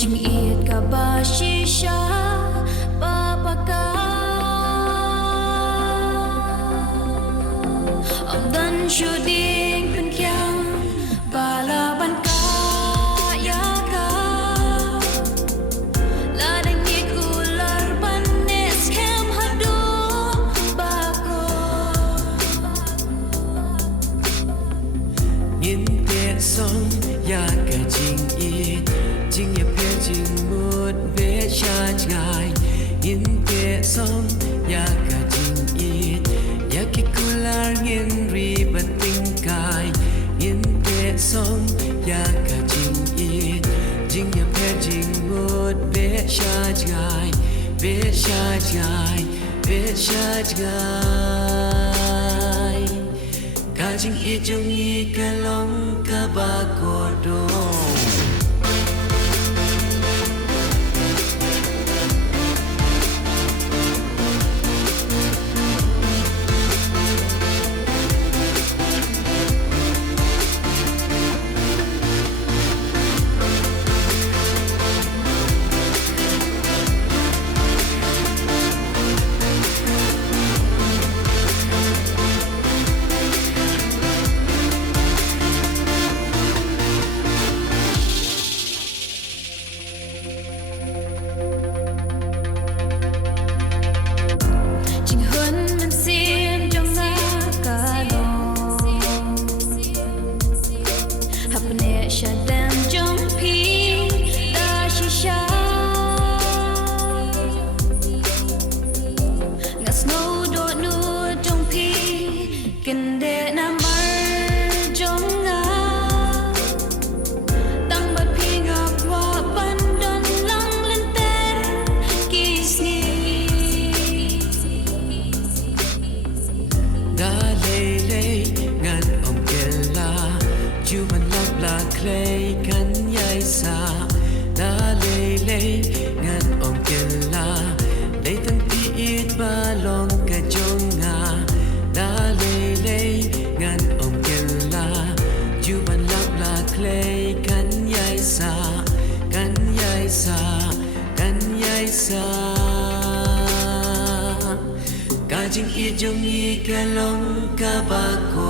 Jing it ka ba shisha babaka Ông dan shooting pen kyang balaban ka ya ka La dang ikular panes kem hadu bako Nhìn te song ya ka jing it jing ya pe jing mut ve cha chai Nhìn te song ya ka jing it ya ki kular ngin ri ban ting kai Nhìn te song ya ka jing it jing ya pe jing mut ve cha chai ve cha chai ve cha chai Ka jing it jong i ka long ka ba ko do Jing hun man sim jong na ka lo Hapne sha dam jong pi da shisha Nga snow do nu jong pi kende na mar jong nga Tang bat pi nga kwa pandon lang lenter kisni Da lei lei ngan om kella chu man lak la clay kan yai sa Da lei lei ngan om kella dei tan pi it ba long ka jong nga Da lei lei ngan om kella chu man lak la clay kan yai sa kan yai sa kan yai sa Ka jing i jong i ka long ka ba ko